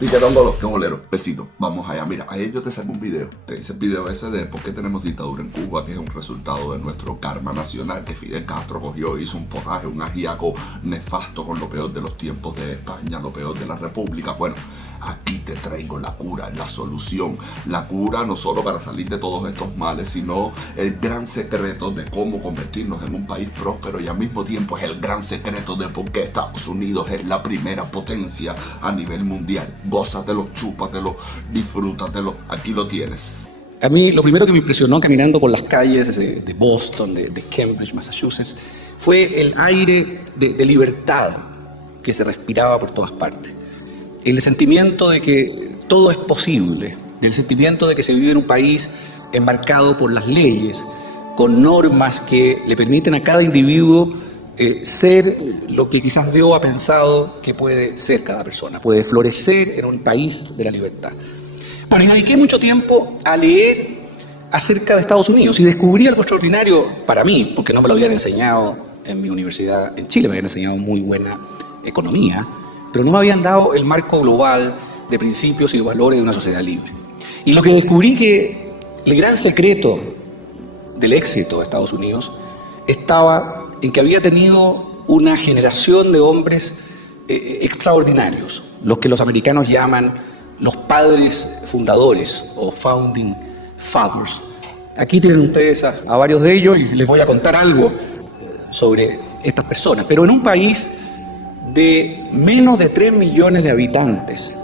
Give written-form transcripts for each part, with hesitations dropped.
Piquerongo, qué bolero, besito, vamos allá. Mira, ayer yo te saco un video, te hice el video ese de por qué tenemos dictadura en Cuba, que es un resultado de nuestro karma nacional, que Fidel Castro cogió, hizo un potaje, un ajiaco nefasto con lo peor de los tiempos de España, lo peor de la República. Bueno, aquí te traigo la cura, la solución, la cura no solo para salir de todos estos males, sino el gran secreto de cómo convertirnos en un país próspero, y al mismo tiempo es el gran secreto de por qué Estados Unidos es la primera potencia a nivel mundial. Gózatelo, chúpatelo, disfrútatelo, aquí lo tienes. A mí lo primero que me impresionó caminando por las calles de Boston, de Cambridge, Massachusetts, fue el aire de libertad que se respiraba por todas partes. El sentimiento de que todo es posible, del sentimiento de que se vive en un país enmarcado por las leyes, con normas que le permiten a cada individuo ser lo que quizás Dios ha pensado que puede ser cada persona, puede florecer en un país de la libertad. Bueno, y dediqué mucho tiempo a leer acerca de Estados Unidos y descubrí algo extraordinario para mí, porque no me lo habían enseñado en mi universidad en Chile, me habían enseñado muy buena economía, pero no me habían dado el marco global de principios y valores de una sociedad libre. Y lo que descubrí que el gran secreto del éxito de Estados Unidos estaba en que había tenido una generación de hombres extraordinarios, los que los americanos llaman los padres fundadores o founding fathers. Aquí tienen ustedes a varios de ellos y les voy a contar algo sobre estas personas, pero en un país de menos de 3 millones de habitantes,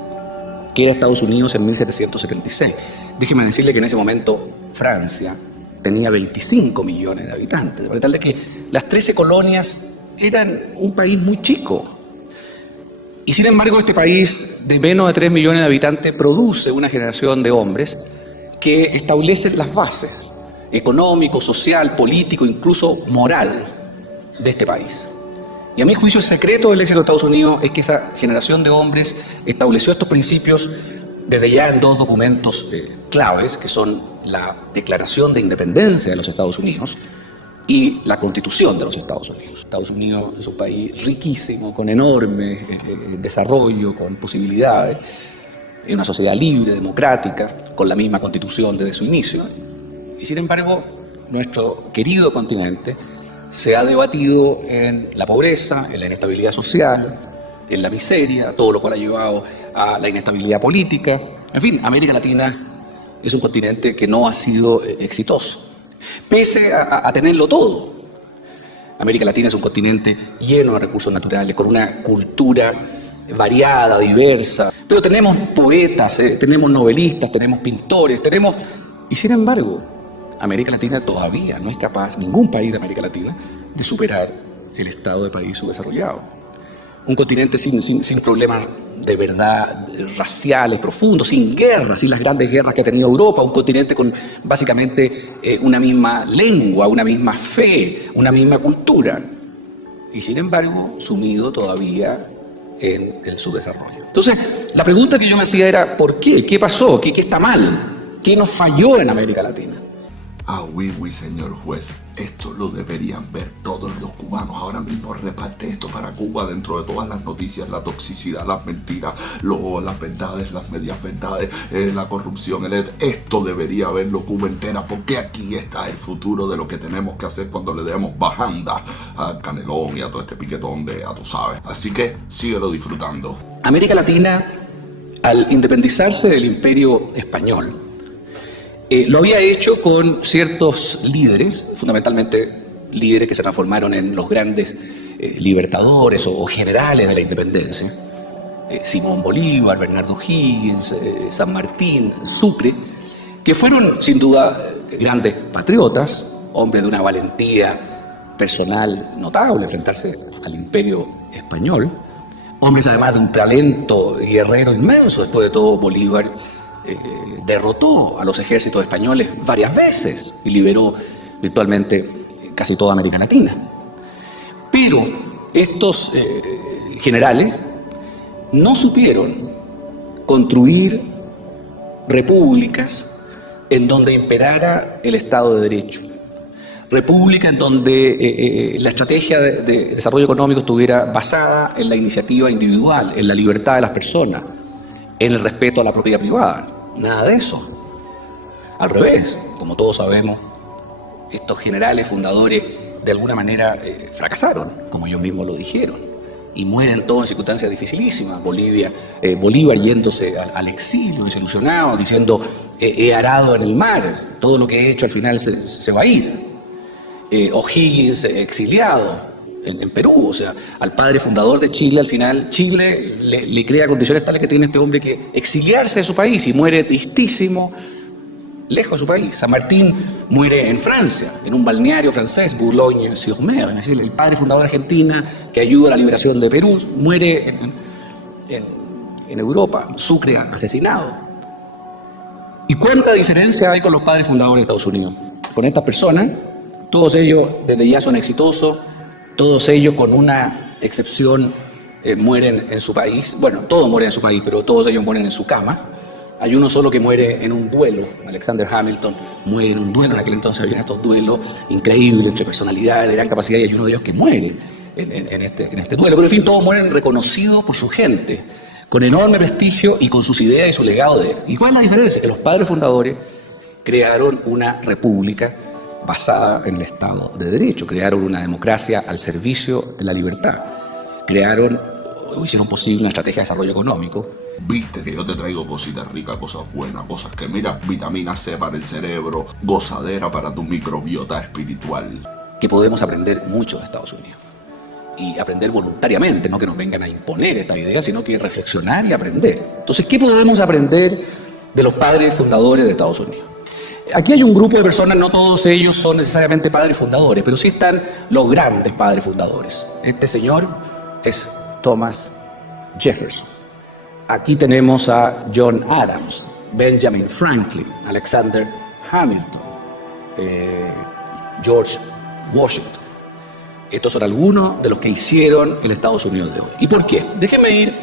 que era Estados Unidos en 1776. Déjeme decirle que en ese momento Francia tenía 25 millones de habitantes, de tal de que las 13 colonias eran un país muy chico. Y sin embargo, este país de menos de 3 millones de habitantes produce una generación de hombres que establecen las bases económico, social, político, incluso moral de este país. Y a mi juicio el secreto del éxito de Estados Unidos es que esa generación de hombres estableció estos principios desde ya en dos documentos claves, que son la Declaración de Independencia de los Estados Unidos y la Constitución de los Estados Unidos. Estados Unidos es un país riquísimo, con enorme desarrollo, con posibilidades, es una sociedad libre, democrática, con la misma Constitución desde su inicio. Y sin embargo, nuestro querido continente se ha debatido en la pobreza, en la inestabilidad social, en la miseria, todo lo cual ha llevado a la inestabilidad política. En fin, América Latina es un continente que no ha sido exitoso, pese a tenerlo todo. América Latina es un continente lleno de recursos naturales, con una cultura variada, diversa, pero tenemos poetas, tenemos novelistas, tenemos pintores, y sin embargo, América Latina todavía no es capaz, ningún país de América Latina, de superar el estado de país subdesarrollado. Un continente sin problemas de verdad raciales profundos, sin guerras, sin las grandes guerras que ha tenido Europa, un continente con básicamente una misma lengua, una misma fe, una misma cultura, y sin embargo sumido todavía en el subdesarrollo. Entonces, la pregunta que yo me hacía era, ¿por qué? ¿Qué pasó? ¿Qué está mal? ¿Qué nos falló en América Latina? Ah, oui, señor juez, esto lo deberían ver todos los cubanos. Ahora mismo reparte esto para Cuba dentro de todas las noticias, la toxicidad, las mentiras, las verdades, las medias verdades, la corrupción. Esto debería verlo Cuba entera, porque aquí está el futuro de lo que tenemos que hacer cuando le demos bajanda al Canelón y a todo este piquetón de, ya tú sabes. Así que síguelo disfrutando. América Latina, al independizarse del Imperio Español, lo había hecho con ciertos líderes, fundamentalmente líderes que se transformaron en los grandes libertadores o generales de la independencia. Simón Bolívar, Bernardo Higgins, San Martín, Sucre, que fueron sin duda grandes patriotas, hombres de una valentía personal notable, enfrentarse al Imperio Español, hombres además de un talento guerrero inmenso. Después de todo, Bolívar derrotó a los ejércitos españoles varias veces y liberó virtualmente casi toda América Latina. Pero estos generales no supieron construir repúblicas en donde imperara el Estado de Derecho, república en donde la estrategia de desarrollo económico estuviera basada en la iniciativa individual, en la libertad de las personas, en el respeto a la propiedad privada. Nada de eso. Al revés, como todos sabemos, estos generales fundadores de alguna manera fracasaron, como ellos mismos lo dijeron, y mueren todos en circunstancias dificilísimas. Bolívar yéndose al exilio, desilusionado, diciendo he arado en el mar, todo lo que he hecho al final se va a ir. O'Higgins exiliado en Perú, o sea, al padre fundador de Chile, al final Chile le crea condiciones tales que tiene este hombre que exiliarse de su país y muere tristísimo, lejos de su país. San Martín muere en Francia, en un balneario francés, Boulogne-sur-Mer, es decir, el padre fundador de Argentina que ayuda a la liberación de Perú, muere en Europa, Sucre asesinado. ¿Y cuánta diferencia hay con los padres fundadores de Estados Unidos? Con estas personas, todos ellos desde ya son exitosos, todos ellos con una excepción mueren en su país, bueno, todos mueren en su país, pero todos ellos mueren en su cama. Hay uno solo que muere en un duelo. Alexander Hamilton muere en un duelo. En aquel entonces había estos duelos increíbles entre personalidades de gran capacidad y hay uno de ellos que muere en este duelo. Pero en fin, todos mueren reconocidos por su gente, con enorme prestigio y con sus ideas y su legado de él. ¿Y cuál es la diferencia? Que los padres fundadores crearon una república basada en el Estado de Derecho, crearon una democracia al servicio de la libertad, hicieron posible una estrategia de desarrollo económico. Viste que yo te traigo cositas ricas, cosas buenas, cosas que mira, vitamina C para el cerebro, gozadera para tu microbiota espiritual. Que podemos aprender mucho de Estados Unidos. Y aprender voluntariamente, no que nos vengan a imponer esta idea, sino que reflexionar y aprender. Entonces, ¿qué podemos aprender de los padres fundadores de Estados Unidos? Aquí hay un grupo de personas, no todos ellos son necesariamente padres fundadores, pero sí están los grandes padres fundadores. Este señor es Thomas Jefferson. Aquí tenemos a John Adams, Benjamin Franklin, Alexander Hamilton, George Washington. Estos son algunos de los que hicieron el Estados Unidos de hoy. ¿Y por qué? Déjenme ir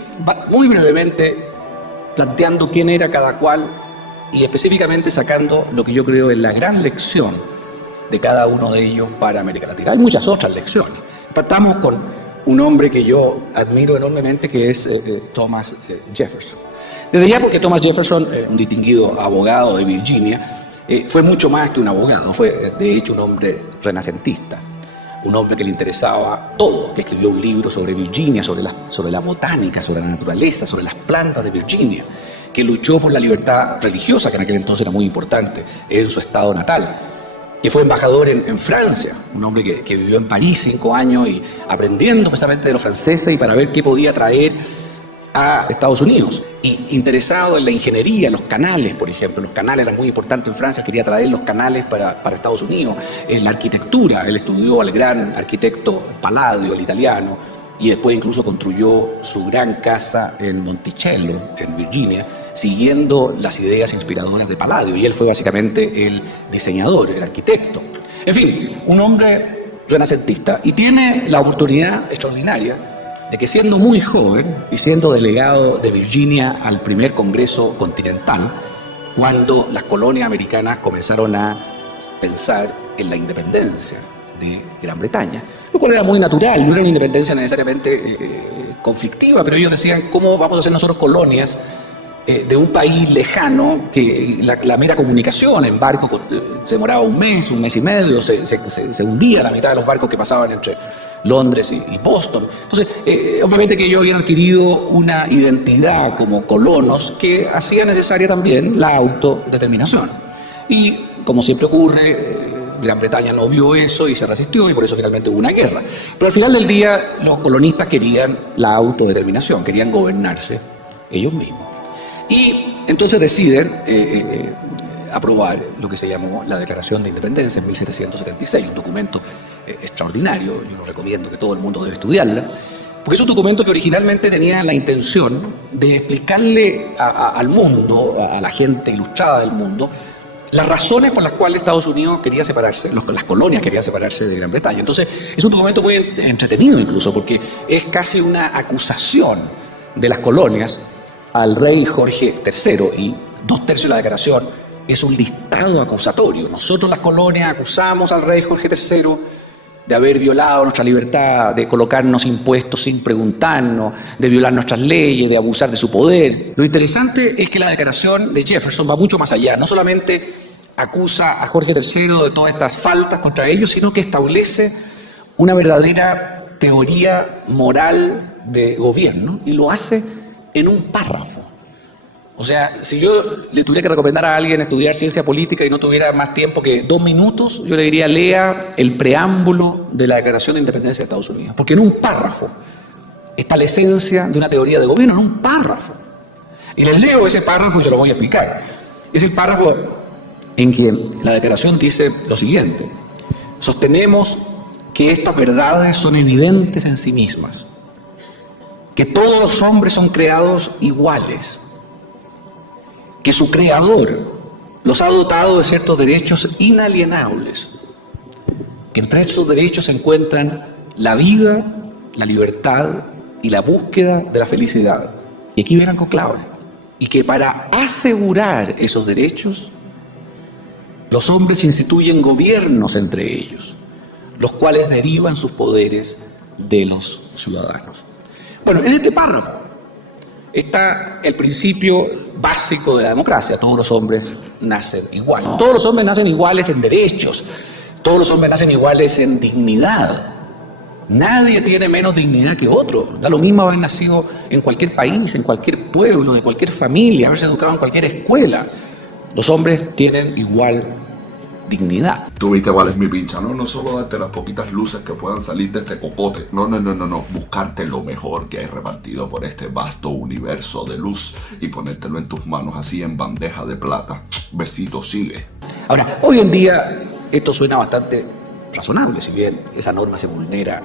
muy brevemente planteando quién era cada cual y específicamente sacando lo que yo creo es la gran lección de cada uno de ellos para América Latina. Hay muchas otras lecciones. Partamos con un hombre que yo admiro enormemente, que es Thomas Jefferson. Desde ya porque Thomas Jefferson, un distinguido abogado de Virginia, fue mucho más que un abogado, fue de hecho un hombre renacentista, un hombre que le interesaba todo, que escribió un libro sobre Virginia, sobre la botánica, sobre la naturaleza, sobre las plantas de Virginia, que luchó por la libertad religiosa, que en aquel entonces era muy importante en su estado natal, que fue embajador en Francia, un hombre que vivió en París 5 años y aprendiendo precisamente de los franceses y para ver qué podía traer a Estados Unidos. Y interesado en la ingeniería, los canales, por ejemplo. Los canales eran muy importantes en Francia, quería traer los canales para Estados Unidos. En la arquitectura, él estudió al gran arquitecto Palladio, el italiano, y después incluso construyó su gran casa en Monticello, en Virginia, siguiendo las ideas inspiradoras de Palladio, y él fue básicamente el diseñador, el arquitecto. En fin, un hombre renacentista, y tiene la oportunidad extraordinaria de que siendo muy joven y siendo delegado de Virginia al primer Congreso Continental, cuando las colonias americanas comenzaron a pensar en la independencia de Gran Bretaña, lo cual era muy natural, no era una independencia necesariamente conflictiva, pero ellos decían, ¿cómo vamos a hacer nosotros colonias de un país lejano que la mera comunicación en barco se demoraba un mes y medio, se hundía la mitad de los barcos que pasaban entre Londres y Boston? Entonces, obviamente que ellos habían adquirido una identidad como colonos que hacía necesaria también la autodeterminación. Y, como siempre ocurre, Gran Bretaña no vio eso y se resistió y por eso finalmente hubo una guerra. Pero al final del día los colonistas querían la autodeterminación, querían gobernarse ellos mismos. Y entonces deciden aprobar lo que se llamó la Declaración de Independencia en 1776, un documento extraordinario. Yo lo recomiendo que todo el mundo debe estudiarla, porque es un documento que originalmente tenía la intención de explicarle al mundo, a la gente ilustrada del mundo, las razones por las cuales Estados Unidos quería separarse, las colonias querían separarse de Gran Bretaña. Entonces, es un documento muy entretenido incluso, porque es casi una acusación de las colonias al rey Jorge III, y 2/3 de la declaración es un listado acusatorio. Nosotros las colonias acusamos al rey Jorge III de haber violado nuestra libertad, de colocarnos impuestos sin preguntarnos, de violar nuestras leyes, de abusar de su poder. Lo interesante es que la declaración de Jefferson va mucho más allá. No solamente acusa a Jorge III de todas estas faltas contra ellos, sino que establece una verdadera teoría moral de gobierno y lo hace en un párrafo. O sea, si yo le tuviera que recomendar a alguien estudiar ciencia política y no tuviera más tiempo que 2 minutos, yo le diría lea el preámbulo de la Declaración de Independencia de Estados Unidos, porque en un párrafo está la esencia de una teoría de gobierno, en un párrafo. Y les leo ese párrafo y se lo voy a explicar. Es el párrafo en que la declaración dice lo siguiente: sostenemos que estas verdades son evidentes en sí mismas, que todos los hombres son creados iguales, que su creador los ha dotado de ciertos derechos inalienables, que entre esos derechos se encuentran la vida, la libertad y la búsqueda de la felicidad. Y aquí viene algo clave, y que para asegurar esos derechos, los hombres instituyen gobiernos entre ellos, los cuales derivan sus poderes de los ciudadanos. Bueno, en este párrafo está el principio básico de la democracia: todos los hombres nacen iguales. Todos los hombres nacen iguales en derechos, todos los hombres nacen iguales en dignidad. Nadie tiene menos dignidad que otro. Da lo mismo haber nacido en cualquier país, en cualquier pueblo, de cualquier familia, haberse educado en cualquier escuela. Los hombres tienen igual dignidad. Tú viste cuál es mi pincha, ¿no? No solo darte las poquitas luces que puedan salir de este cocote. No. Buscarte lo mejor que hay repartido por este vasto universo de luz y ponértelo en tus manos así en bandeja de plata. Besito, sigue. Ahora, hoy en día esto suena bastante razonable, si bien esa norma se vulnera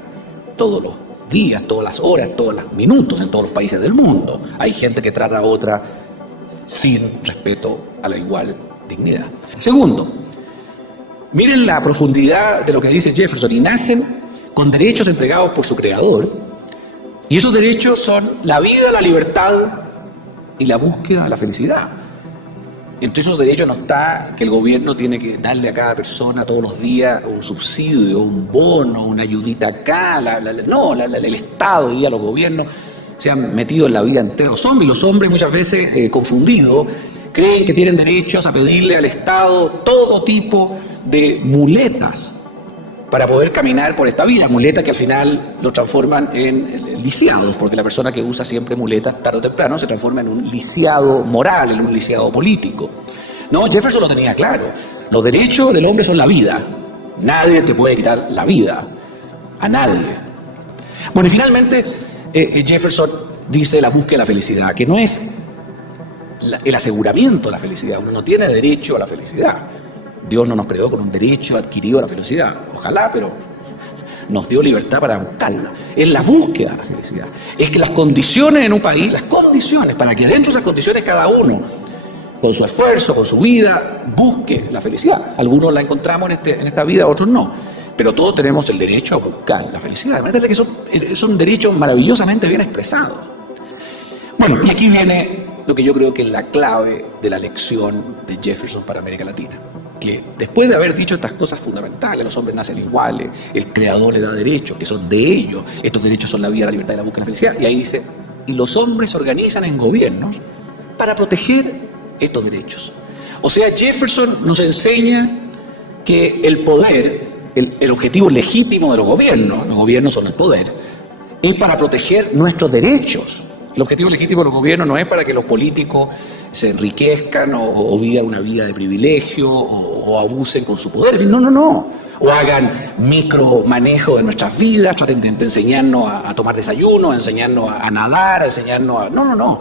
todos los días, todas las horas, todos los minutos en todos los países del mundo. Hay gente que trata a otra sin respeto a la igual dignidad. Segundo, miren la profundidad de lo que dice Jefferson: y nacen con derechos entregados por su creador, y esos derechos son la vida, la libertad y la búsqueda de la felicidad. Entre esos derechos no está que el gobierno tiene que darle a cada persona todos los días un subsidio, un bono, una ayudita acá. El Estado y a los gobiernos se han metido en la vida entera los hombres, y los hombres muchas veces confundidos creen que tienen derechos a pedirle al Estado todo tipo de muletas para poder caminar por esta vida, muletas que al final lo transforman en lisiados, porque la persona que usa siempre muletas tarde o temprano se transforma en un lisiado moral, en un lisiado político. No, Jefferson lo tenía claro: los derechos del hombre son la vida, nadie te puede quitar la vida, a nadie. Bueno, y finalmente Jefferson dice la búsqueda de la felicidad, que no es el aseguramiento de la felicidad. Uno no tiene derecho a la felicidad. Dios no nos creó con un derecho adquirido a la felicidad. Ojalá, pero nos dio libertad para buscarla. Es la búsqueda de la felicidad. Es que las condiciones en un país, las condiciones, para que dentro de esas condiciones cada uno, con su esfuerzo, con su vida, busque la felicidad. Algunos la encontramos en esta vida, otros no. Pero todos tenemos el derecho a buscar la felicidad. De manera que son derechos maravillosamente bien expresados. Bueno, y aquí viene lo que yo creo que es la clave de la lección de Jefferson para América Latina, que después de haber dicho estas cosas fundamentales: los hombres nacen iguales, el creador le da derechos, que son de ellos, estos derechos son la vida, la libertad y la búsqueda de la felicidad, y ahí dice: y los hombres se organizan en gobiernos para proteger estos derechos. O sea, Jefferson nos enseña que el poder, el objetivo legítimo de los gobiernos son el poder, es para proteger nuestros derechos. El objetivo legítimo del gobierno no es para que los políticos se enriquezcan o vivan una vida de privilegio o abusen con su poder. No. O hagan micromanejo de nuestras vidas, traten de enseñarnos a tomar desayuno, a enseñarnos a nadar, a enseñarnos a... No.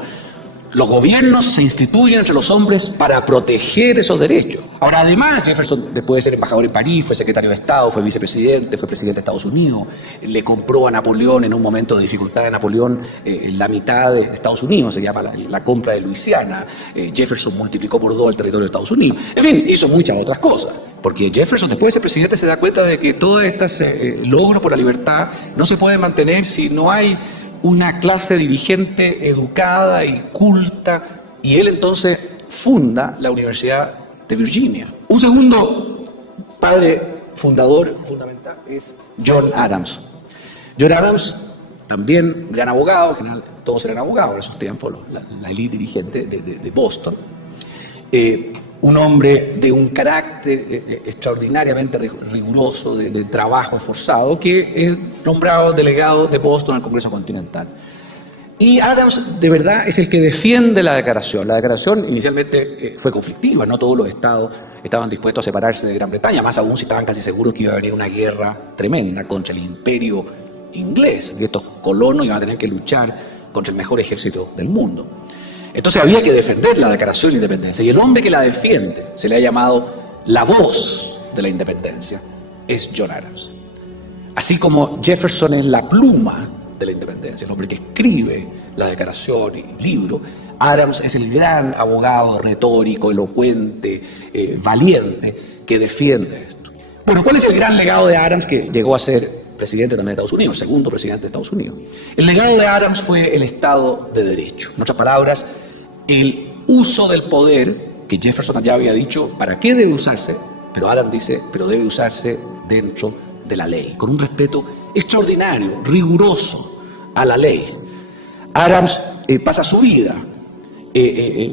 Los gobiernos se instituyen entre los hombres para proteger esos derechos. Ahora, además, Jefferson, después de ser embajador en París, fue secretario de Estado, fue vicepresidente, fue presidente de Estados Unidos, le compró a Napoleón en un momento de dificultad de Napoleón la mitad de Estados Unidos, se llama la compra de Luisiana. Jefferson multiplicó por 2 el territorio de Estados Unidos. En fin, hizo muchas otras cosas. Porque Jefferson, después de ser presidente, se da cuenta de que todas estas logros por la libertad no se pueden mantener si no hay una clase dirigente educada y culta, y él entonces funda la Universidad de Virginia. Un segundo padre fundador fundamental es John Adams. John Adams, también gran abogado, en general todos eran abogados en esos tiempos, la élite dirigente de Boston. Un hombre de un carácter extraordinariamente riguroso, de trabajo esforzado, que es nombrado delegado de Boston al Congreso Continental. Y Adams, de verdad, es el que defiende la declaración. La declaración inicialmente fue conflictiva, no todos los estados estaban dispuestos a separarse de Gran Bretaña, más aún si estaban casi seguros que iba a venir una guerra tremenda contra el imperio inglés, y estos colonos iban a tener que luchar contra el mejor ejército del mundo. Entonces había que defender la declaración de independencia, y el hombre que la defiende, se le ha llamado la voz de la independencia, es John Adams. Así como Jefferson es la pluma de la independencia, el hombre que escribe la declaración y libro, Adams es el gran abogado retórico, elocuente, valiente, que defiende esto. Bueno, ¿cuál es el gran legado de Adams, que llegó a ser presidente también de Estados Unidos, el segundo presidente de Estados Unidos? El legado de Adams fue el Estado de Derecho. En otras palabras, el uso del poder, que Jefferson ya había dicho para qué debe usarse, pero Adams dice, pero debe usarse dentro de la ley, con un respeto extraordinario, riguroso a la ley. Adams pasa su vida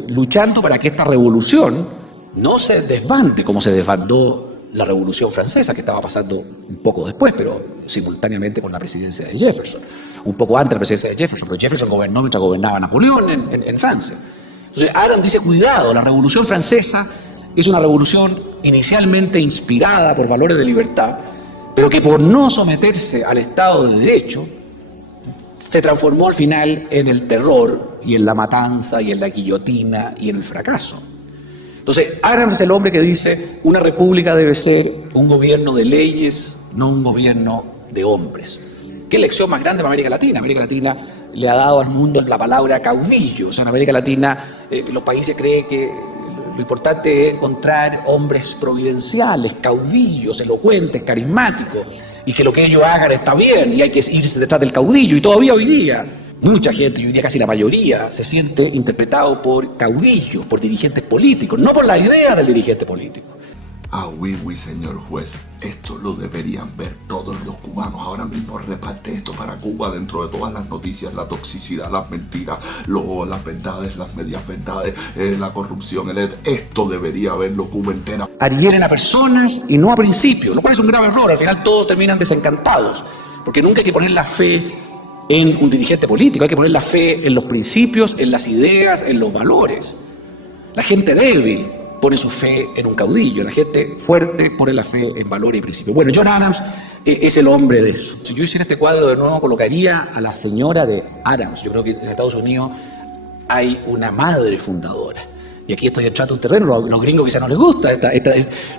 luchando para que esta revolución no se desbande como se desbandó la Revolución Francesa, que estaba pasando un poco después, pero simultáneamente con la presidencia de Jefferson, un poco antes de la presidencia de Jefferson, pero Jefferson gobernó mientras gobernaba Napoleón en Francia. Entonces Adams dice, cuidado, la Revolución Francesa es una revolución inicialmente inspirada por valores de libertad, pero que por no someterse al Estado de Derecho, se transformó al final en el terror y en la matanza y en la guillotina y en el fracaso. Entonces, Adams es el hombre que dice, una república debe ser un gobierno de leyes, no un gobierno de hombres. ¿Qué lección más grande para América Latina? América Latina le ha dado al mundo la palabra caudillo. O sea, en América Latina los países creen que lo importante es encontrar hombres providenciales, caudillos, elocuentes, carismáticos, y que lo que ellos hagan está bien y hay que irse detrás del caudillo. Y todavía hoy día, mucha gente, yo diría casi la mayoría, se siente interpretado por caudillos, por dirigentes políticos, no por la idea del dirigente político. Ah, oui, señor juez, esto lo deberían ver todos los cubanos. Ahora mismo reparte esto para Cuba dentro de todas las noticias, la toxicidad, las mentiras, las verdades, las medias verdades, la corrupción, esto debería verlo Cuba entera. Adhieren a personas y no a principios, lo cual es un grave error. Al final todos terminan desencantados, porque nunca hay que poner la fe en un dirigente político, hay que poner la fe en los principios, en las ideas, en los valores. La gente débil pone su fe en un caudillo, la gente fuerte pone la fe en valores y principios. Bueno, John Adams es el hombre de eso. Si yo hiciera este cuadro de nuevo, colocaría a la señora de Adams. Yo creo que en Estados Unidos hay una madre fundadora. Y aquí estoy entrando en un terreno, los gringos quizás no les gusta.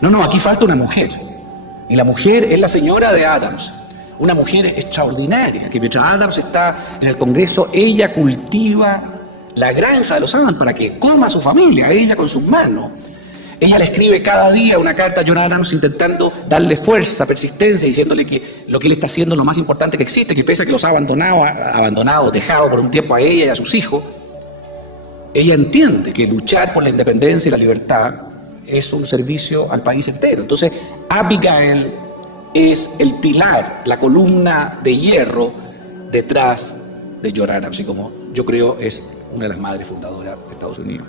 No, aquí falta una mujer. Y la mujer es la señora de Adams. Una mujer extraordinaria, que mientras Adams está en el Congreso, ella cultiva la granja de los Adams para que coma a su familia, ella con sus manos. Ella le escribe cada día una carta a John Adams intentando darle fuerza, persistencia, diciéndole que lo que él está haciendo es lo más importante que existe, que pese a que los ha abandonado, dejado por un tiempo a ella y a sus hijos, ella entiende que luchar por la independencia y la libertad es un servicio al país entero. Entonces, Abigail es el pilar, la columna de hierro detrás de John Adams, y como yo creo es una de las madres fundadoras de Estados Unidos.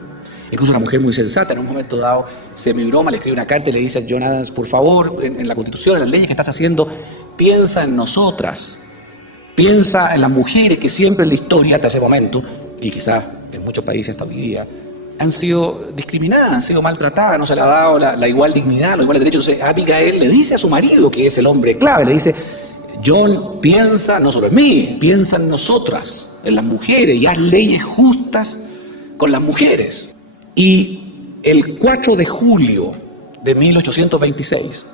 Incluso una mujer muy sensata, en un momento dado, semi-broma, le escribe una carta y le dice a John Adams, por favor, en la Constitución, en las leyes que estás haciendo, piensa en nosotras, piensa en las mujeres que siempre en la historia hasta ese momento, y quizás en muchos países hasta hoy día, han sido discriminadas, han sido maltratadas, no se le ha dado la igual dignidad, los iguales derechos. Entonces Abigail le dice a su marido, que es el hombre clave, le dice, John, piensa no solo en mí, piensa en nosotras, en las mujeres, y haz leyes justas con las mujeres. Y el 4 de julio de 1826,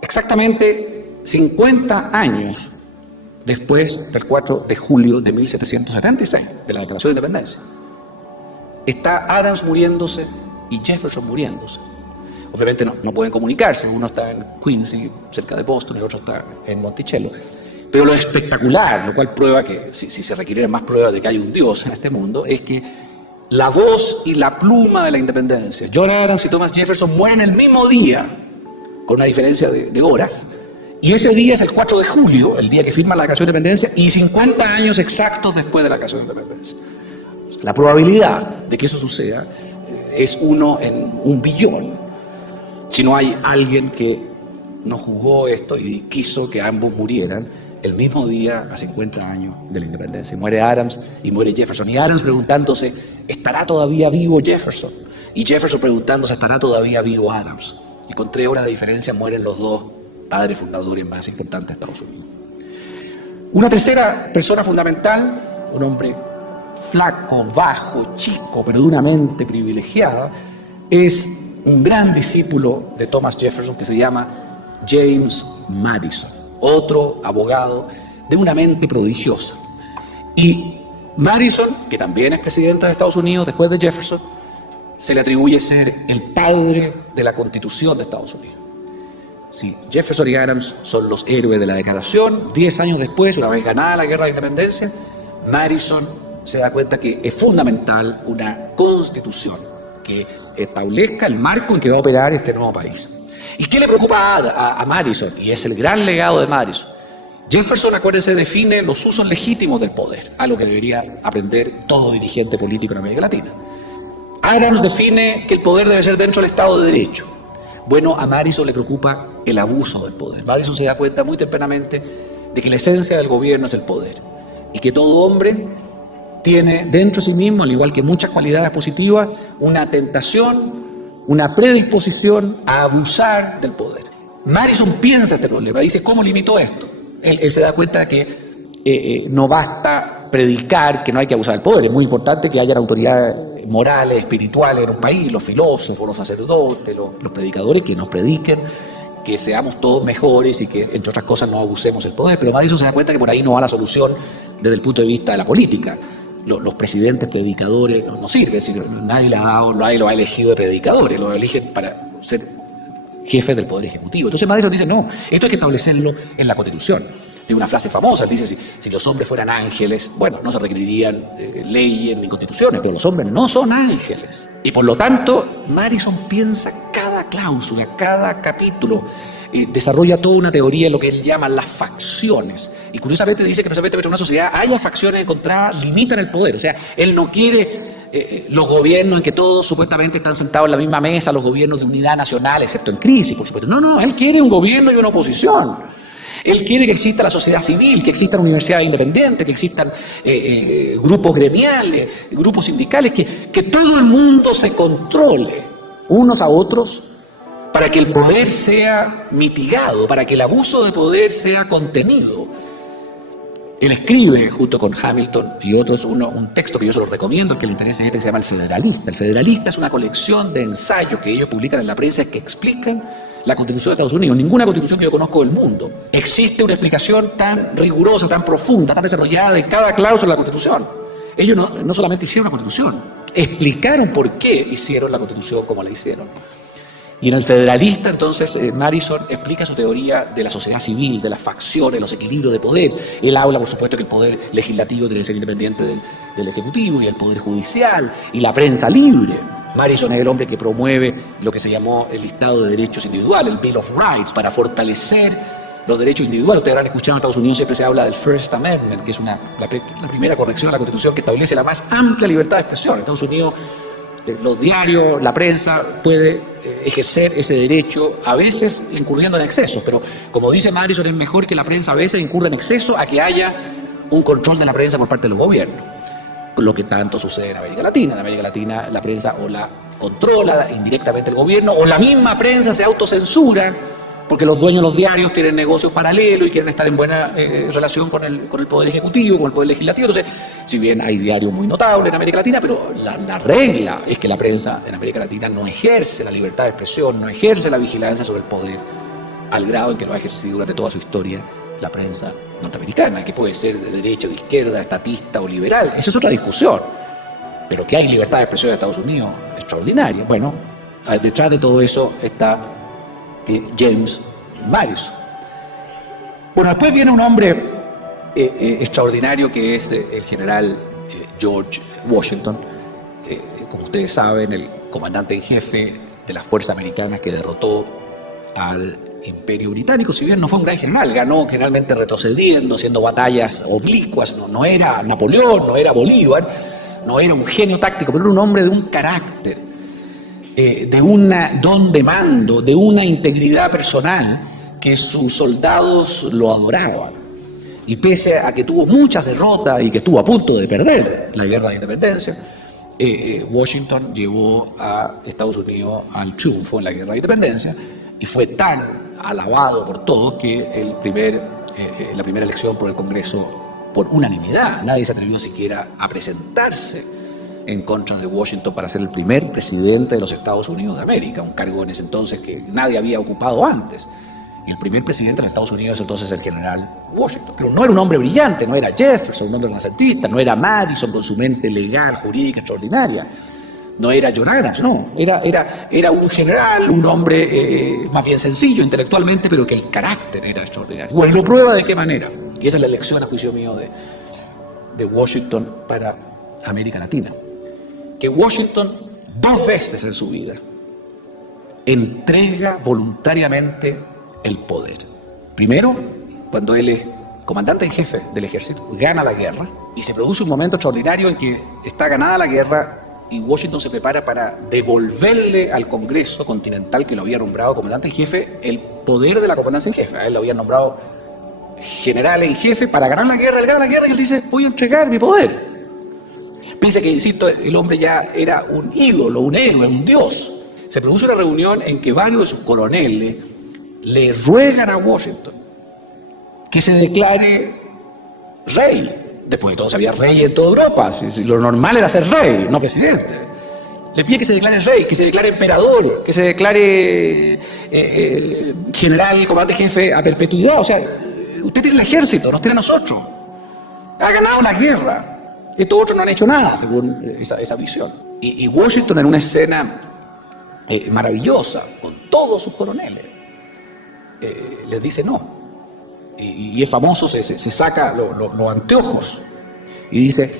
exactamente 50 años después del 4 de julio de 1776, de la Declaración de Independencia, está Adams muriéndose y Jefferson muriéndose. Obviamente no pueden comunicarse, uno está en Quincy, cerca de Boston, y el otro está en Monticello. Pero lo espectacular, lo cual prueba que, si se requirieran más pruebas de que hay un Dios en este mundo, es que la voz y la pluma de la independencia, John Adams y Thomas Jefferson, mueren el mismo día con una diferencia de horas. Y ese día es el 4 de julio, el día que firma la Declaración de Independencia, y 50 años exactos después de la Declaración de Independencia. La probabilidad de que eso suceda es 1 en 1 billón. Si no hay alguien que no jugó esto y quiso que ambos murieran el mismo día a 50 años de la independencia. Muere Adams y muere Jefferson. Y Adams preguntándose, ¿estará todavía vivo Jefferson? Y Jefferson preguntándose, ¿estará todavía vivo Adams? Y con 3 horas de diferencia mueren los 2 padres fundadores más importantes de Estados Unidos. Una tercera persona fundamental, un hombre flaco, bajo, chico, pero de una mente privilegiada, es un gran discípulo de Thomas Jefferson que se llama James Madison, otro abogado de una mente prodigiosa. Y Madison, que también es presidente de Estados Unidos después de Jefferson, se le atribuye ser el padre de la Constitución de Estados Unidos. Sí, Jefferson y Adams son los héroes de la Declaración. 10 años después, una vez ganada la Guerra de Independencia, Madison se da cuenta que es fundamental una Constitución que establezca el marco en que va a operar este nuevo país. ¿Y qué le preocupa a Madison? Y es el gran legado de Madison. Jefferson, acuérdense, define los usos legítimos del poder, algo que debería aprender todo dirigente político en América Latina. Adams define que el poder debe ser dentro del Estado de Derecho. Bueno, a Madison le preocupa el abuso del poder. Madison se da cuenta muy tempranamente de que la esencia del gobierno es el poder y que todo hombre tiene dentro de sí mismo, al igual que muchas cualidades positivas, una tentación, una predisposición a abusar del poder. Madison piensa este problema, dice, ¿cómo limitó esto? Él se da cuenta de que no basta predicar que no hay que abusar del poder, es muy importante que haya autoridades morales, espirituales en un país, los filósofos, los sacerdotes, los predicadores que nos prediquen, que seamos todos mejores y que, entre otras cosas, no abusemos del poder. Pero Madison se da cuenta que por ahí no va la solución desde el punto de vista de la política. Los presidentes predicadores no sirven, es decir, nadie lo ha elegido de predicadores, lo eligen para ser jefes del Poder Ejecutivo. Entonces Madison dice, no, esto hay que establecerlo en la Constitución. Tiene una frase famosa, dice, si los hombres fueran ángeles, bueno, no se requerirían leyes ni constituciones, pero los hombres no son ángeles. Y por lo tanto, Madison piensa cada cláusula, cada capítulo, desarrolla toda una teoría en lo que él llama las facciones. Y curiosamente dice que precisamente en una sociedad haya facciones encontradas, limitan el poder. O sea, él no quiere los gobiernos en que todos supuestamente están sentados en la misma mesa, los gobiernos de unidad nacional, excepto en crisis, por supuesto. No, él quiere un gobierno y una oposición. Él quiere que exista la sociedad civil, que existan universidades independientes, que existan grupos gremiales, grupos sindicales, que todo el mundo se controle unos a otros para que el poder sea mitigado, para que el abuso de poder sea contenido. Él escribe, junto con Hamilton y otros, un texto que yo se lo recomiendo, el que le interese este, que se llama El Federalista. El Federalista es una colección de ensayos que ellos publican en la prensa que explican la Constitución de Estados Unidos. Ninguna constitución que yo conozco del mundo existe una explicación tan rigurosa, tan profunda, tan desarrollada de cada cláusula de la Constitución. Ellos no solamente hicieron la Constitución, explicaron por qué hicieron la Constitución como la hicieron. Y en El Federalista, entonces, Madison explica su teoría de la sociedad civil, de las facciones, los equilibrios de poder. Él habla, por supuesto, que el poder legislativo debe ser independiente del ejecutivo y el poder judicial y la prensa libre. Madison es el hombre que promueve lo que se llamó el listado de derechos individuales, el Bill of Rights, para fortalecer los derechos individuales. Ustedes habrán escuchado en Estados Unidos siempre se habla del First Amendment, que es la primera corrección a la Constitución que establece la más amplia libertad de expresión. En Estados Unidos, los diarios, la prensa puede ejercer ese derecho, a veces incurriendo en excesos, pero como dice Madison, es mejor que la prensa a veces incurra en exceso a que haya un control de la prensa por parte de los gobiernos. Lo que tanto sucede en América Latina. En América Latina la prensa o la controla indirectamente el gobierno o la misma prensa se autocensura porque los dueños de los diarios tienen negocios paralelos y quieren estar en buena relación con el Poder Ejecutivo, con el Poder Legislativo. Entonces, si bien hay diarios muy notables en América Latina, pero la regla es que la prensa en América Latina no ejerce la libertad de expresión, no ejerce la vigilancia sobre el poder al grado en que lo ha ejercido durante toda su historia la prensa norteamericana, que puede ser de derecha o de izquierda, estatista o liberal. Esa es otra discusión. Pero que hay libertad de expresión en Estados Unidos extraordinaria. Bueno, detrás de todo eso está James Madison. Bueno, después viene un hombre extraordinario que es el general George Washington. Como ustedes saben, el comandante en jefe de las fuerzas americanas que derrotó al Imperio Británico. Si bien no fue un gran general, ganó generalmente retrocediendo, haciendo batallas oblicuas, no era Napoleón, no era Bolívar, no era un genio táctico, pero era un hombre de un carácter, de una don de mando, de una integridad personal que sus soldados lo adoraban. Y pese a que tuvo muchas derrotas y que estuvo a punto de perder la guerra de independencia, Washington llevó a Estados Unidos al triunfo en la guerra de independencia y fue tan alabado por todos que la primera elección por el Congreso, por unanimidad, nadie se atrevió siquiera a presentarse en contra de Washington para ser el primer presidente de los Estados Unidos de América, un cargo en ese entonces que nadie había ocupado antes. Y el primer presidente de los Estados Unidos entonces el general Washington. Pero no era un hombre brillante, no era Jefferson, un hombre renacentista, no era Madison con su mente legal, jurídica extraordinaria, no era John Adams, no. Era un general, un hombre más bien sencillo intelectualmente, pero que el carácter era extraordinario. Bueno, lo prueba de qué manera. Y esa es la elección, a juicio mío, de Washington para América Latina. Que Washington 2 veces en su vida entrega voluntariamente el poder. Primero, cuando él es comandante en jefe del ejército, gana la guerra y se produce un momento extraordinario en que está ganada la guerra y Washington se prepara para devolverle al Congreso Continental, que lo había nombrado comandante en jefe, el poder de la comandancia en jefe. A él lo habían nombrado general en jefe para ganar la guerra. Él gana la guerra y él dice: voy a entregar mi poder. Piensa que, insisto, el hombre ya era un ídolo, un héroe, un dios. Se produce una reunión en que varios de sus coroneles le ruegan a Washington que se declare rey. Después de todo, había rey en toda Europa. Lo normal era ser rey, no presidente. Le pide que se declare rey, que se declare emperador, que se declare general, comandante jefe a perpetuidad. O sea, usted tiene el ejército, nos tiene a nosotros. Ha ganado la guerra. Estos otros no han hecho nada, según esa visión. Y Washington, en una escena maravillosa, con todos sus coroneles, les dice no. Y es famoso, se saca los anteojos y dice: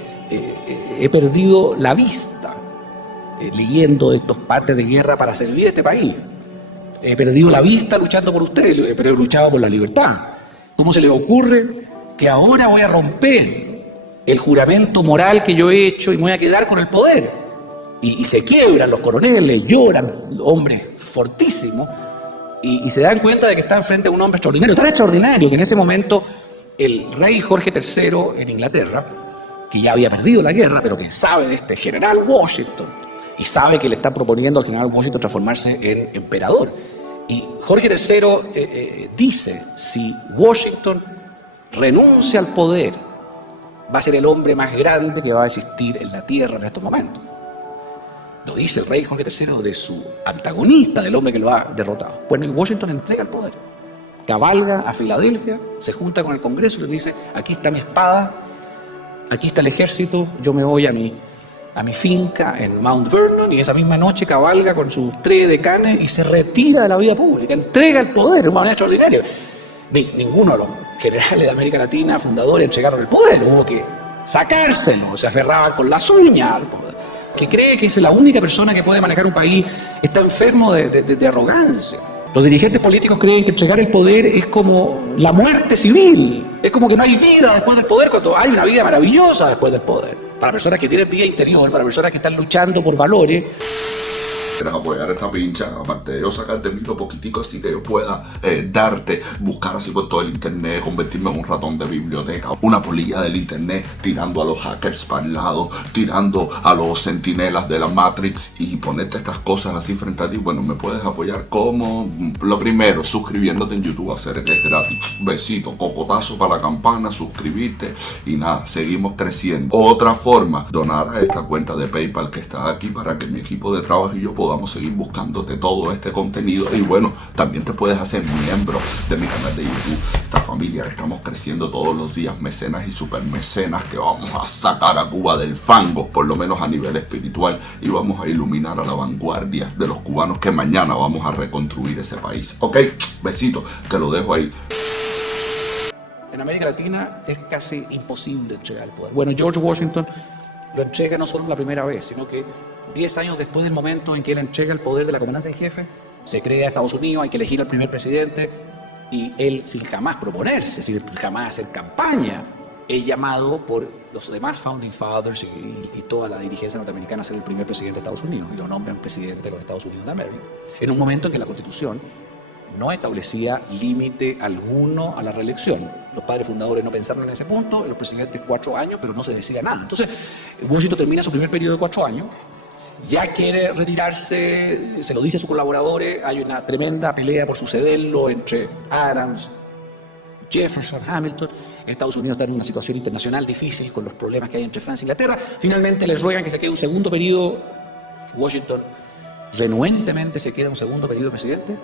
he perdido la vista leyendo estos partes de guerra para servir a este país. He perdido la vista luchando por ustedes, pero he luchado por la libertad. ¿Cómo se les ocurre que ahora voy a romper el juramento moral que yo he hecho y me voy a quedar con el poder? Y se quiebran los coroneles, lloran, hombres fortísimos, y se dan cuenta de que están frente a un hombre extraordinario, tan extraordinario que en ese momento el rey Jorge III en Inglaterra, que ya había perdido la guerra, pero que sabe de este general Washington, y sabe que le están proponiendo al general Washington transformarse en emperador. Y Jorge III dice: si Washington renuncia al poder, va a ser el hombre más grande que va a existir en la tierra en estos momentos. Lo dice el rey Jorge III de su antagonista, del hombre que lo ha derrotado. Bueno, y Washington entrega el poder. Cabalga a Filadelfia, se junta con el Congreso y le dice: aquí está mi espada, aquí está el ejército, yo me voy a mi finca en Mount Vernon, y esa misma noche cabalga con sus 3 decanes y se retira de la vida pública, entrega el poder de una manera extraordinaria. Ninguno de los generales de América Latina, fundadores, entregaron el poder, hubo que sacárselo, se aferraban con las uñas al poder. Que cree que es la única persona que puede manejar un país está enfermo de arrogancia. Los dirigentes políticos creen que entregar el poder es como la muerte civil, es como que no hay vida después del poder, cuando hay una vida maravillosa después del poder. Para personas que tienen vida interior, para personas que están luchando por valores. Quieres apoyar esta pincha, aparte de yo sacarte el libro poquitico así que yo pueda darte, buscar así por todo el internet, convertirme en un ratón de biblioteca, una polilla del internet, tirando a los hackers para el lado, tirando a los centinelas de la Matrix y ponerte estas cosas así frente a ti. Bueno, me puedes apoyar como lo primero, suscribiéndote en YouTube, hacer es gratis. Besito, cocotazo para la campana, suscribirte y nada, seguimos creciendo. Otra forma, donar a esta cuenta de PayPal que está aquí para que mi equipo de trabajo y yo podamos seguir buscándote todo este contenido. Y bueno, también te puedes hacer miembro de mi canal de YouTube, esta familia que estamos creciendo todos los días, mecenas y super mecenas que vamos a sacar a Cuba del fango, por lo menos a nivel espiritual, y vamos a iluminar a la vanguardia de los cubanos que mañana vamos a reconstruir ese país. Ok, besito, te lo dejo ahí. En América Latina es casi imposible entregar el poder. Bueno, George Washington lo entrega no solo la primera vez, sino que 10 años después del momento en que él entrega el poder de la comandancia en jefe, Se crea Estados Unidos, hay que elegir al primer presidente y él, sin jamás proponerse, sin jamás hacer campaña, es llamado por los demás Founding Fathers y toda la dirigencia norteamericana a ser el primer presidente de Estados Unidos y lo nombran presidente de los Estados Unidos de América. En un momento en que la Constitución no establecía límite alguno a la reelección. Los padres fundadores no pensaron en ese punto, los presidentes 4 años, pero no se decía nada. Entonces, Washington termina su primer periodo de 4 años, ya quiere retirarse, se lo dice a sus colaboradores, hay una tremenda pelea por sucederlo entre Adams, Jefferson, Hamilton. Estados Unidos está en una situación internacional difícil con los problemas que hay entre Francia e Inglaterra. Finalmente les ruegan que se quede un segundo periodo. Washington renuentemente se queda un segundo periodo de presidente.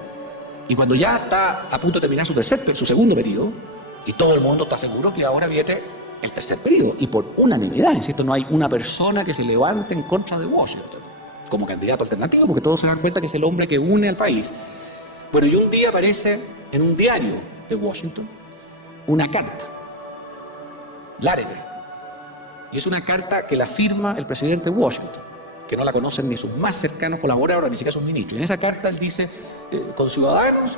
Y cuando ya está a punto de terminar su segundo periodo, y todo el mundo está seguro que ahora viene el tercer periodo, y por unanimidad, insisto, no hay una persona que se levante en contra de Washington como candidato alternativo, porque todos se dan cuenta que es el hombre que une al país. Bueno, y un día aparece en un diario de Washington una carta larga, y es una carta que la firma el presidente Washington, que no la conocen ni sus más cercanos colaboradores, ni siquiera sus ministros. Y en esa carta él dice, conciudadanos,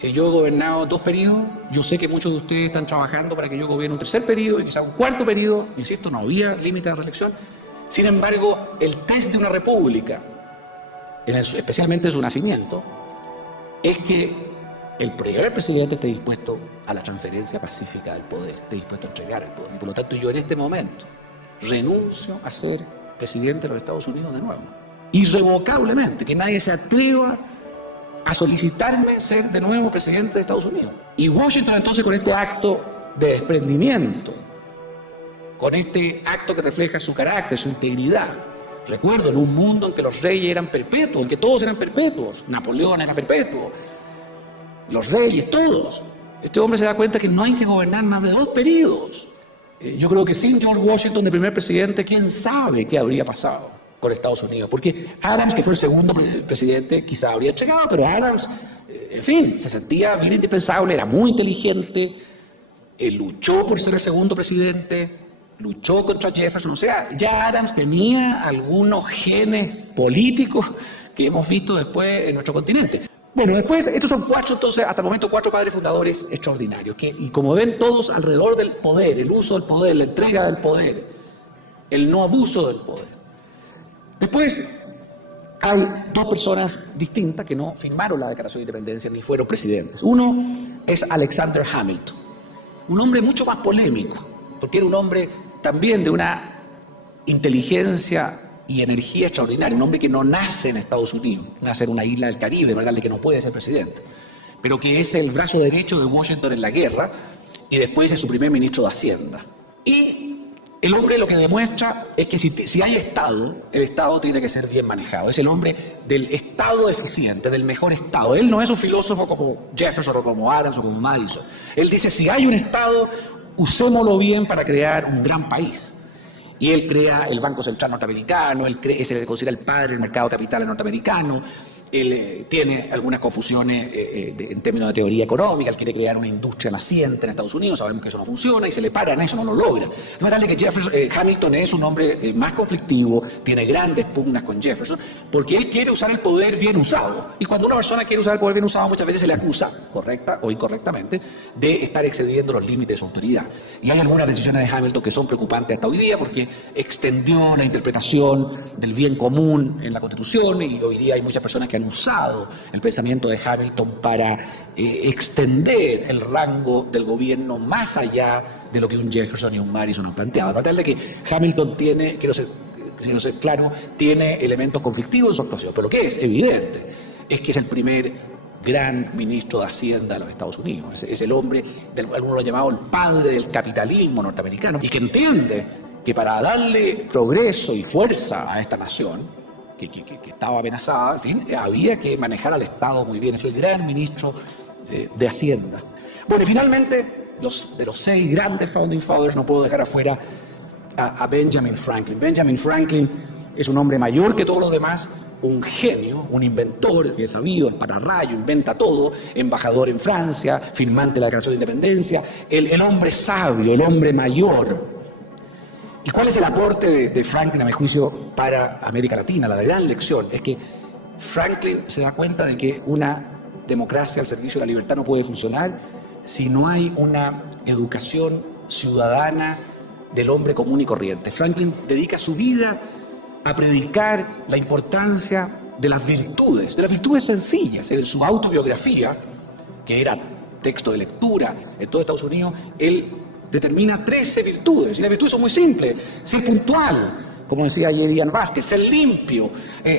yo he gobernado 2 periodos, yo sé que muchos de ustedes están trabajando para que yo gobierne un tercer periodo y quizá un cuarto periodo, insisto, no había límite de reelección. Sin embargo, el test de una república, especialmente en su nacimiento, es que el primer presidente esté dispuesto a la transferencia pacífica del poder, esté dispuesto a entregar el poder. Y por lo tanto yo en este momento renuncio a ser presidente de los Estados Unidos de nuevo. Irrevocablemente, que nadie se atreva a solicitarme ser de nuevo presidente de Estados Unidos. Y Washington entonces, con este acto de desprendimiento, con este acto que refleja su carácter, su integridad. Recuerdo, en un mundo en que los reyes eran perpetuos, en que todos eran perpetuos, Napoleón era perpetuo, los reyes, todos. Este hombre se da cuenta que no hay que gobernar más de 2 periodos. Yo creo que sin George Washington de primer presidente, quién sabe qué habría pasado con Estados Unidos. Porque Adams, que fue el segundo presidente, quizá habría llegado, pero Adams, en fin, se sentía bien indispensable, era muy inteligente, luchó por ser el segundo presidente, luchó contra Jefferson. O sea, ya Adams tenía algunos genes políticos que hemos visto después en nuestro continente. Bueno, después, estos son 4, entonces, hasta el momento 4 padres fundadores extraordinarios, y como ven todos alrededor del poder, el uso del poder, la entrega del poder, el no abuso del poder. Después, hay 2 personas distintas que no firmaron la Declaración de Independencia ni fueron presidentes. Uno es Alexander Hamilton, un hombre mucho más polémico, porque era un hombre también de una inteligencia y energía extraordinaria, un hombre que no nace en Estados Unidos, nace en una isla del Caribe, ¿verdad?, de que no puede ser presidente, pero que es el brazo derecho de Washington en la guerra y después es su primer ministro de Hacienda. Y el hombre lo que demuestra es que si hay Estado, el Estado tiene que ser bien manejado. Es el hombre del Estado eficiente, del mejor Estado. Él no es un filósofo como Jefferson o como Adams o como Madison. Él dice, si hay un Estado, usémoslo bien para crear un gran país. Y él crea el Banco Central norteamericano, se le considera el padre del mercado de capitales norteamericano. Él tiene algunas confusiones en términos de teoría económica. Él quiere crear una industria naciente en Estados Unidos. Sabemos que eso no funciona y se le paran, eso no lo logra. De manera que Hamilton es un hombre más conflictivo, tiene grandes pugnas con Jefferson, porque él quiere usar el poder bien usado. Y cuando una persona quiere usar el poder bien usado, muchas veces se le acusa, correcta o incorrectamente, de estar excediendo los límites de su autoridad. Y hay algunas decisiones de Hamilton que son preocupantes hasta hoy día, porque extendió la interpretación del bien común en la Constitución, y hoy día hay muchas personas que han usado el pensamiento de Hamilton para extender el rango del gobierno más allá de lo que un Jefferson y un Madison han planteado. Para tal de que Hamilton tiene, quiero ser claro, tiene elementos conflictivos en su actuación, pero lo que es evidente es que es el primer gran ministro de Hacienda de los Estados Unidos. Es el hombre, algunos lo han llamado el padre del capitalismo norteamericano, y que entiende que para darle progreso y fuerza a esta nación, que estaba amenazada, en fin, había que manejar al Estado muy bien. Es el gran ministro de Hacienda. Bueno, y finalmente, de los 6 grandes Founding Fathers, no puedo dejar afuera a Benjamin Franklin. Benjamin Franklin es un hombre mayor que todos los demás, un genio, un inventor, que es sabido, el pararrayo, inventa todo, embajador en Francia, firmante de la Declaración de Independencia, el hombre sabio, el hombre mayor. ¿Y cuál es el aporte de Franklin, a mi juicio, para América Latina? La gran lección es que Franklin se da cuenta de que una democracia al servicio de la libertad no puede funcionar si no hay una educación ciudadana del hombre común y corriente. Franklin dedica su vida a predicar la importancia de las virtudes sencillas. En su autobiografía, que era texto de lectura en todo Estados Unidos, él determina 13 virtudes. Y las virtudes son muy simples: ser puntual, como decía ayer Ian Vázquez, ser limpio,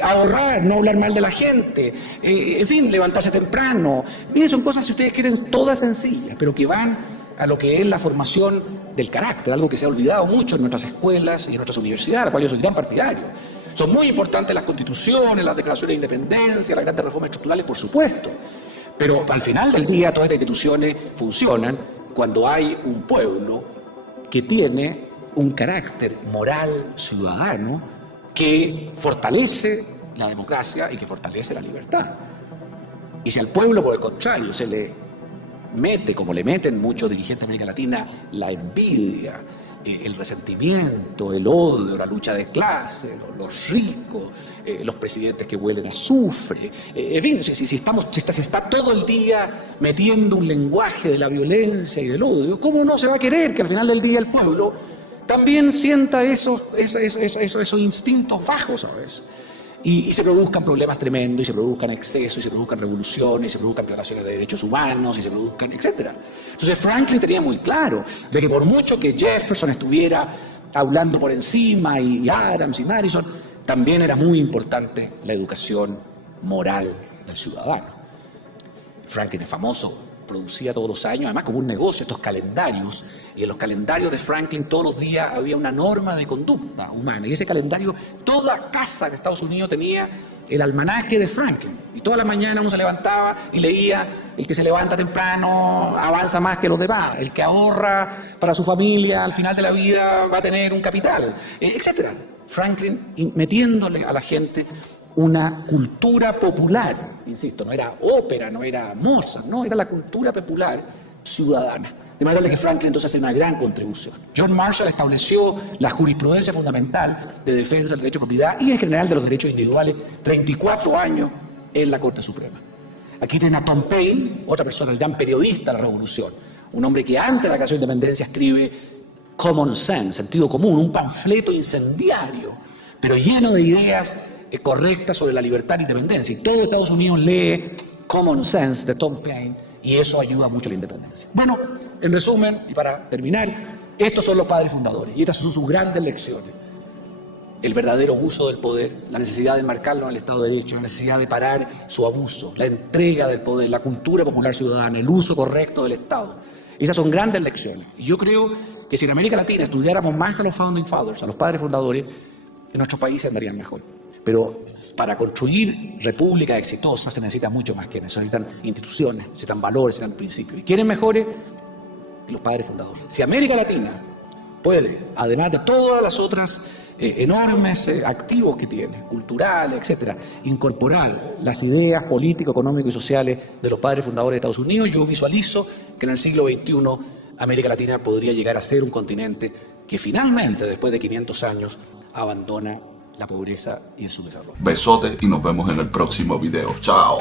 ahorrar, no hablar mal de la gente, en fin, levantarse temprano. Miren, son cosas, si ustedes quieren, todas sencillas, pero que van a lo que es la formación del carácter, algo que se ha olvidado mucho en nuestras escuelas y en nuestras universidades, a la cual yo soy gran partidario. Son muy importantes las constituciones, las declaraciones de independencia, las grandes reformas estructurales, por supuesto, pero al final del día todas estas instituciones funcionan cuando hay un pueblo que tiene un carácter moral ciudadano que fortalece la democracia y que fortalece la libertad. Y si al pueblo, por el contrario, se le mete, como le meten muchos dirigentes de América Latina, la envidia, el resentimiento, el odio, la lucha de clases, los ricos, los presidentes que huelen a azufre, en fin, si está todo el día metiendo un lenguaje de la violencia y del odio, ¿cómo no se va a querer que al final del día el pueblo también sienta esos instintos bajos, ¿sabes? Y se produzcan problemas tremendos, y se produzcan excesos, y se produzcan revoluciones, y se produzcan violaciones de derechos humanos, y se produzcan, etc. Entonces Franklin tenía muy claro de que por mucho que Jefferson estuviera hablando por encima, y Adams y Madison, también era muy importante la educación moral del ciudadano. Franklin es famoso, producía todos los años, además como un negocio, estos calendarios, y en los calendarios de Franklin todos los días había una norma de conducta humana, y ese calendario, toda casa de Estados Unidos tenía el almanaque de Franklin, y toda la mañana uno se levantaba y leía: el que se levanta temprano avanza más que los demás, el que ahorra para su familia al final de la vida va a tener un capital, etc. Franklin metiéndole a la gente una cultura popular, insisto, no era ópera, no era Mozart, no, era la cultura popular ciudadana. De manera que Franklin entonces hace una gran contribución. John Marshall estableció la jurisprudencia fundamental de defensa del derecho de propiedad y en general de los derechos individuales, 34 años en la Corte Suprema. Aquí tienen a Tom Paine, otra persona, el gran periodista de la Revolución, un hombre que antes de la creación de la independencia escribe Common Sense, sentido común, un panfleto incendiario, pero lleno de ideas correctas sobre la libertad e independencia. Y todo Estados Unidos lee Common Sense de Tom Paine y eso ayuda mucho a la independencia. Bueno, en resumen, y para terminar, estos son los padres fundadores y estas son sus grandes lecciones. El verdadero uso del poder, la necesidad de marcarlo en el Estado de Derecho, la necesidad de parar su abuso, la entrega del poder, la cultura popular ciudadana, el uso correcto del Estado. Esas son grandes lecciones. Y yo creo que si en América Latina estudiáramos más a los Founding Fathers, a los padres fundadores, en nuestros países andarían mejor. Pero para construir repúblicas exitosas se necesita mucho más que eso. Necesitan instituciones, necesitan valores, necesitan principios. ¿Y quiénes mejores? Los padres fundadores. Si América Latina puede, además de todas las otras enormes activos que tiene, culturales, etcétera, incorporar las ideas políticas, económicas y sociales de los padres fundadores de Estados Unidos, yo visualizo que en el siglo XXI América Latina podría llegar a ser un continente que finalmente, después de 500 años, abandona la pobreza y el subdesarrollo. Besote y nos vemos en el próximo video. Chao.